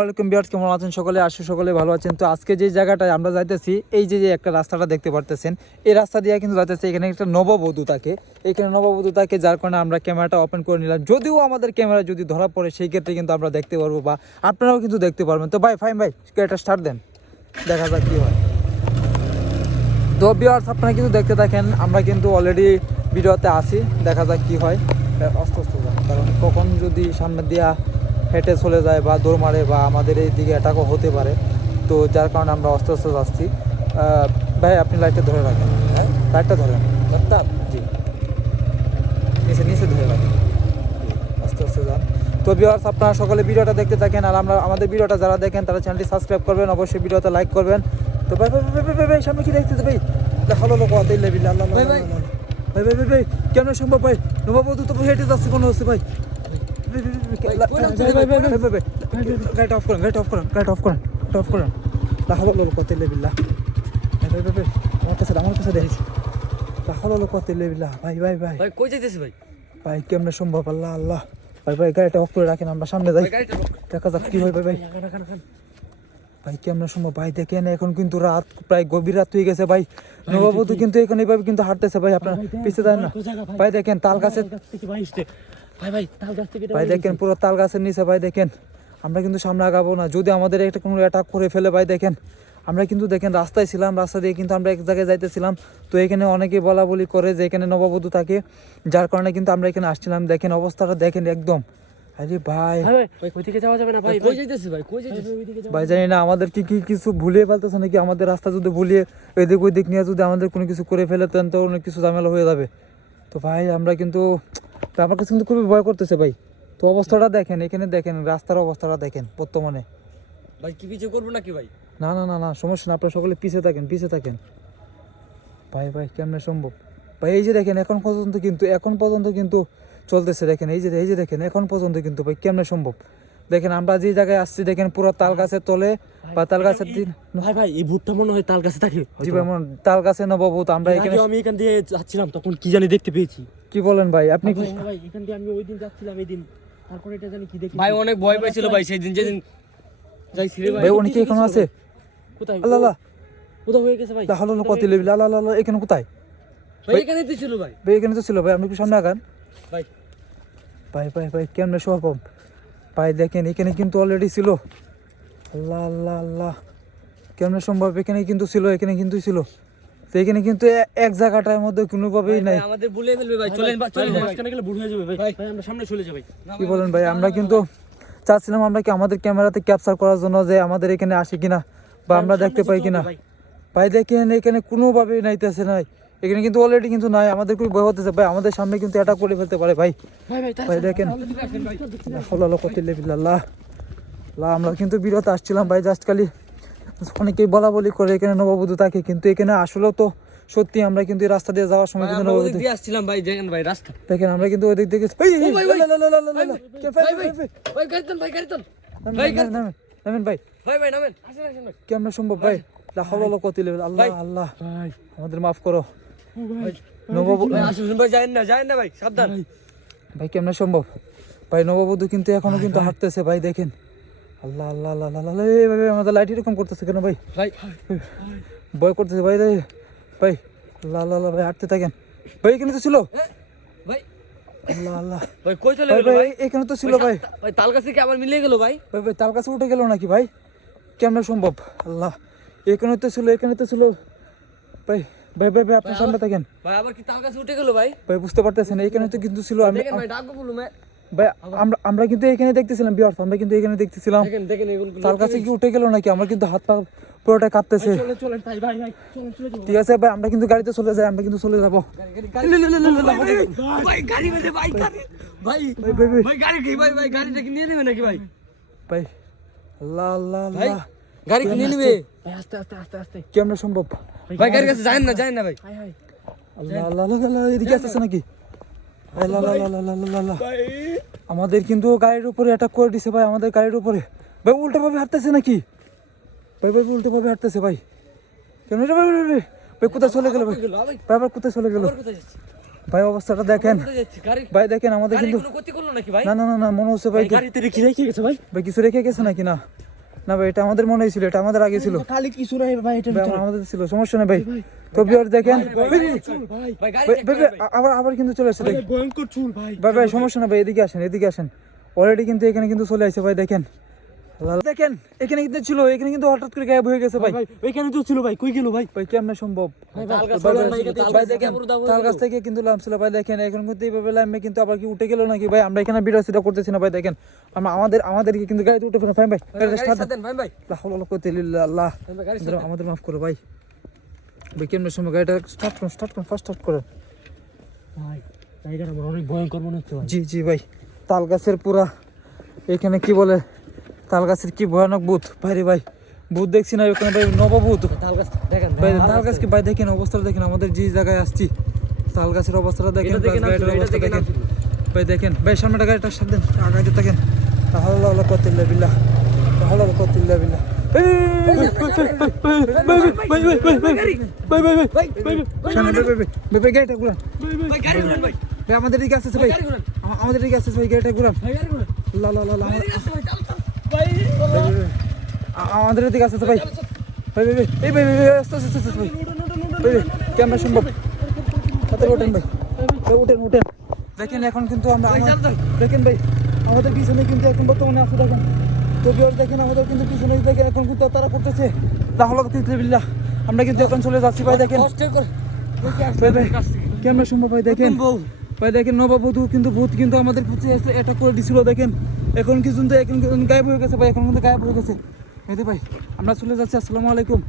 আসসালামু ভিউয়ার্স, কেমন আছেন সকলে? আশা সকলে ভালো আছেন। তো আজকে যে জায়গাটায় আমরা যাইতেছি, এই যে একটা রাস্তাটা দেখতে পারতেছেন, এই রাস্তা দিয়ে কিন্তু যাইতেছে। এখানে একটা নববধূ থাকে, যার কারণে আমরা ক্যামেরাটা ওপেন করে নিলাম। যদিও আমাদের ক্যামেরা যদি ধরা পড়ে, সেই ক্ষেত্রে কিন্তু আমরা দেখতে পারবো বা আপনারাও কিন্তু দেখতে পারবেন। তো ভাই ফাইম ভাই, এটা স্টার্ট দেন, দেখা যাক কী হয়। তো ভিউয়ার্স, আপনারা কিন্তু দেখতে থাকেন, আমরা কিন্তু অলরেডি ভিডিওতে আসি, দেখা যাক কী হয়। আস্তে আস্তে যান, কারণ কখন যদি সামনে দিয়া হেঁটে চলে যায় বা দৌড় মারে বা আমাদের এই দিকে অ্যাটাকও হতে পারে, তো যার কারণে আমরা আস্তে আস্তে যাচ্ছি। ভাই আপনি লাইটটা ধরে রাখেন, হ্যাঁ লাইটটা ধরেন, জি নিচে নিচে ধরে রাখেন, আস্তে আস্তে যান। তো ভিউয়ার্স, আপনারা সকলে ভিডিওটা দেখতে থাকেন, আর আমাদের ভিডিওটা যারা দেখেন তারা চ্যানেলটি সাবস্ক্রাইব করবেন, অবশ্যই ভিডিওতে লাইক করবেন। তো ভাই ভাই ভাই ভাই ভাই সামনে কি দেখতেছে ভাই? ভালো লোক ভাই ভাই ভাই ভাই ভাই ভাই কেমন সম্ভব ভাই? নবাবধূ তো হেঁটে যাচ্ছে কোনো হচ্ছে ভাই। গাড়িটা অফ করেন, গাড়িটা অফ করেন, গাড়িটা অফ করেন, অফ করেন। লাহালো কত লেবিল্লা, ভাই ভাই ভাই আমার কাছে দেখেছি। লাহালো কত লেবিল্লা ভাই ভাই ভাই ভাই কই যাইতেছে ভাই? ভাই কেমনে সম্ভব? আল্লাহ আল্লাহ ভাই ভাই গাড়িটা অফ করে রাখেন, আমরা সামনে যাই, দেখা যাক কি হয়। ভাই ভাই ভাই কেমনে সম্ভব? ভাই দেখেন এখন কিন্তু রাত, প্রায় গভীর রাত হয়ে গেছে ভাই। নবাবধূ কিন্তু এখন এইভাবে কিন্তু হাঁটতেছে ভাই, আপনার পিছিয়ে দেন না ভাই। দেখেন তাল গাছের ভাই, দেখেন পুরো তাল গাছের নিচে ভাই। দেখেন আমরা কিন্তু সামনে আগাবো না, যদি আমাদের একটা কোনো অ্যাটাক করে ফেলে ভাই। দেখেন আমরা কিন্তু দেখেন রাস্তায় ছিলাম, রাস্তা দিয়ে কিন্তু আমরা এক জায়গায় যাইতেছিলাম। তো এখানে অনেকে বলা বলি করে যে এখানে নবাবধূ থাকে, যার কারণে কিন্তু আমরা এখানে আসছিলাম। দেখেন অবস্থাটা দেখেন একদম। আরে ভাই ওইদিকে যাওয়া যাবে না ভাই, কই যাইতেছে ভাই? কই যাইতেছে ভাই? জানি না আমাদের কি কিছু ভুলিয়ে ফেলতেছে নাকি, আমাদের রাস্তা যদি ভুলিয়ে এদিক ওইদিক নিয়ে যদি আমাদের কোনো কিছু করে ফেলে, তো অনেক কিছু ঝামেলা হয়ে যাবে। তো ভাই আমরা কিন্তু, আমার কাছে কিন্তু খুবই ভয় করতেছে ভাই। তো অবস্থাটা দেখেন, এখানে দেখেন রাস্তার অবস্থাটা দেখেন বর্তমানে। ভাই কি পিছে করবো নাকি ভাই? না না না না সমস্যা না, আপনারা সকলে পিছিয়ে থাকেন, পিছিয়ে থাকেন ভাই। ভাই কেমনে সম্ভব ভাই? এই যে দেখেন এখন পর্যন্ত কিন্তু চলতেছে। দেখেন এই যে দেখেন এখন পর্যন্ত কিন্তু ভাই কেমনে সম্ভব? দেখেন আমরা যে জায়গায় আসছি, দেখেন পুরো তাল গাছের তলে বা তাল গাছের ভাই ভাই এই ভূতটা মনে হয় তাল গাছে থাকে। জি ভাই, তাল গাছে নবাবধূ। আমরা এখানে, আমি এখান দিয়ে যাচ্ছিলাম, তখন কি জানি দেখতে পেয়েছি। কি বলেন ভাই আপনি? ভাই এখান দিয়ে আমি ওই দিন যাচ্ছিলাম, এই দিন তারপরে এটা জানি কি দেখি ভাই, অনেক ভয় পাইছিল ভাই সেই দিন যেদিন যাইছি রে ভাই। উনি কি এখনো আছে? কোথায়? আল্লাহ আল্লাহ কোথায় হয়ে গেছে ভাই? হলো কত লেবিল, আল্লাহ আল্লাহ এখানে কোথায় ভাই? এখানেই তো ছিল ভাই। ভাই এখানে তো ছিল ভাই, আপনি একটু সামনে আগান ভাই। ভাই ভাই ভাই কেমনে সম্ভব ভাই? দেখেন এখানে কিন্তু অলরেডি ছিল। আল্লাহ আল্লাহ আল্লাহ কেমনে সম্ভব? এখানে কিন্তু ছিল, তো এখানে কিন্তু এক জায়গাটার মধ্যে কোনোভাবেই নাই। আমাদের ভুলে ফেলবে ভাই, চলেন চলেন, মাঝখানে গেলে ভুল হয়ে যাবে ভাই। ভাই আমরা সামনে চলে যাই ভাই। কি বলেন ভাই? আমরা কিন্তু চাচ্ছিলাম আমরা কি আমাদের ক্যামেরাতে ক্যাপচার করার জন্য যে আমাদের এখানে আসে কিনা বা আমরা দেখতে পাই কিনা। ভাই দেখেন এখানে কোনোভাবেই নাইতেছে নাই, এখানে কিন্তু অলরেডি কিন্তু নাই। আমাদের খুবই ভয় হতেছে ভাই, আমাদের সামনে কিন্তু অ্যাটাক করে ফেলতে পারে ভাই। ভাই দেখেন আল্লাহ, আমরা কিন্তু বিরত আসছিলাম ভাই, জাস্ট খালি অনেকেই বলা বলি করে এখানে নবাবধূ থাকে, কিন্তু এখানে আসলেও তো সত্যি আমরা কিন্তু এই রাস্তা দিয়ে যাওয়ার সময় কিন্তু নবাবধূ দিয়ে আসছিলাম ভাই। দেখেন ভাই রাস্তা, দেখেন আমরা কিন্তু ওই দিক থেকে নামেন ভাই, কেমন সম্ভব ভাই? আল্লাহ আল্লাহ আমাদের মাফ করো ভাই, সাবধান ভাই। কেমন সম্ভব ভাই? নবাবধূ কিন্তু এখনো কিন্তু হাঁটতেছে ভাই। দেখেন আল্লাহ আল্লাহ আল্লাহ আল্লাহ, এইভাবে আমাদের লাইট এরকম করতেছে কেন ভাই? ভাই ভয় করতেছে ভাই। ভাই আল্লাহ আল্লাহ আল্লাহ ভাই, হাঁটতে থাকেন ভাই। এখানে তো ছিল ভাই, আল্লাহ আল্লাহ ভাই কই চলে গেল ভাই? এখানে তো ছিল ভাই। ভাই তাল গাছে কি আবার মিলিয়ে গেল ভাই? ভাই ভাই তাল গাছে উঠে গেল নাকি ভাই? কেমন সম্ভব? আল্লাহ এখানে তো ছিল ভাই। ভাই ভাই ভাই আপনার সামনে থাকেন ভাই, আবার কি তাল গাছে উঠে গেল ভাই? ভাই, বুঝতে পারতেছেন এখানে তো কিন্তু ছিল। আমি দেখেন ভাই ডাকবো বলুম ভাই, আমরা কিন্তু এখানে দেখতেছিলাম ভিউয়ার্স, আমরা কিন্তু এখানে দেখতেছিলাম। দেখেন এগুলো তার কাছে কি উঠে গেল নাকি? আমার কিন্তু হাত পা পুরোটা কাঁপতেছে। চলেন ভাই ভাই ভাই চলেন ঠিক আছে ভাই, আমরা কিন্তু গাড়িতে চলে যাই, আমরা কিন্তু চলে যাবো। ভাই গাড়ি বেঁধে ভাই, গাড়ি ভাই ভাই গাড়ি কি ভাই? ভাই গাড়িটা কি নিয়ে নেবে নাকি ভাই? ভাই আল্লাহ আল্লাহ ভাই আল্লাহ গাড়ি কি নিয়ে নেবে ভাই? আস্তে আস্তে আস্তে আস্তে কেমন সম্ভব ভাই? গাড়ির কাছে যান না ভাই। আল্লাহ আল্লাহ আল্লাহ এদিকে আসতেছে নাকি? আল্লাহ আল্লাহ আল্লাহ আল্লাহ আল্লাহ আমাদের কিন্তু গাড়ির উপরে অ্যাটাক করে দিছে ভাই, আমাদের গাড়ির উপরে। ভাই উল্টো ভাবে হাঁটতেছে নাকি? ভাই ভাই উল্টো ভাবে হাঁটতেছে ভাই। কেন রে ভাই? ভাই কোথায় চলে গেল ভাই? ভাই আবার কোথায় চলে গেল ভাই? অবস্থাটা দেখেন ভাই, দেখেন আমাদের কিন্তু ক্ষতি করলো নাকি ভাই? না না না না মনে হচ্ছে ভাই গাড়িতে রেখে গেছে ভাই। ভাই কিছু রেখে গেছে নাকি? না না ভাই এটা আমাদের মনে হয়েছিল, এটা আমাদের আগে ছিল খালি কিছু নাই ভাই, এটা ভাই, আমাদের ছিল, সমস্যা নেই ভাই। তো ভিউয়ার দেখেন ভাই গাড়ি ভাই, ভাই, আবার কিন্তু চলে আসছে ভাই। ভয়ঙ্কর চুল ভাই। ভাই ভাই সমস্যা না ভাই, এদিকে আসেন, এদিকে আসেন। অলরেডি কিন্তু এখানে কিন্তু চলে আসছে ভাই, দেখেন দেখেন এখানে কিন্তু ছিল, এখানে কিন্তু হঠাৎ করে গায়েব হয়ে গেছে ভাই। ভাই ওইখানে তো ছিল ভাই, কই গেল ভাই? ভাই কেমনে সম্ভব? ভাই দেখেন তাল গাছ থেকে কিন্তু নামছিল ভাই, দেখেন এখন কিন্তু এইভাবে নামে কিন্তু আবার কি উঠে গেল নাকি ভাই? আমরা এখানে বিরোধিতা করতেছি না ভাই, দেখেন আমাদেরকে কিন্তু গাড়িতে উঠে ফেলে। ভাই গাড়িটা স্টার্ট দেন ভাই ভাই লা হাওলা ওয়ালা কুওয়াতা ইল্লা বিল্লাহ। আমাদের মাফ করো ভাই। ভাই কেমনে সময় গাড়িটা স্টার্ট করুন, ফার্স্ট স্টার্ট করুন। ভাই জায়গাটা আমার অনেক ভয়ঙ্কর মনে হচ্ছে ভাই। জি জি ভাই, তাল গাছের পুরা এখানে কি বলে, তাল গাছের কি ভয়ানক ভূত ভাই রে ভাই। ভূত দেখছি না ওখানে ভাই, নবভূত তাল গাছ দেখেন ভাই। তাল গাছ কি ভাই, দেখেন অবস্থাটা দেখেন, আমাদের যে জায়গায় আসছি তাল গাছের অবস্থাটা দেখেন, এটা দেখে plus গাড়িটার নামছিল, এটা অবস্থা দেখে দেখেন নামছিল। ভাই। দেখেন ভাই সামনেটা গাড়িটা সাবধান, আগাইতে থাকেন। লা হাওলা ওয়ালা কুওয়াতা ইল্লা বিল্লাহ, লা হাওলা ওয়ালা কুওয়াতা ইল্লা বিল্লাহ। গাড়িটা ঘুরান ভাই গাড়ি ঘুরান ভাই, ভাই, আমাদের দিকে আসতেছে ভাই, গাড়ি ঘুরান আমাদের দিকে আসতেছে ভাই, গাড়িটা ঘুরান। ভাই, গাড়ি ঘুরান লা লা লা লা, ভাই, এদিকে আসো ভাই, চালো, চালো। ভাই আমাদের দিকে আসতেছে ভাই। ভাই ভাই ভাই, এই ভাই ভাই আস্তে আস্তে আস্তে ভাই, ভাই কেমন সম্ভব? তাতে ওঠেন ভাই, ভাই উঠেন। দেখেন এখন কিন্তু আমরা দেখেন ভাই আমাদের পিছনে কিন্তু এখন বর্তমানে আছে, দেখেন তো ভিউয়ার দেখেন আমাদের কিন্তু পিছনে দেখেন এখন কিন্তু তারা করতেছে তাহলে বিল্লাহ। আমরা কিন্তু এখন চলে যাচ্ছি ভাই, দেখেন কষ্ট করে ভাই ভাই কেমন সম্ভব ভাই? দেখেন ভাই, দেখেন নববধূ কিন্তু ভূত কিন্তু আমাদের পিছে এসে অ্যাটাক করে দিছিল, দেখেন এখন কিন্তু গায়েব হয়ে গেছে ভাই, এখন কিন্তু গায়েব হয়ে গেছে। এই তো ভাই আমরা চলে যাচ্ছি, আসসালামু আলাইকুম।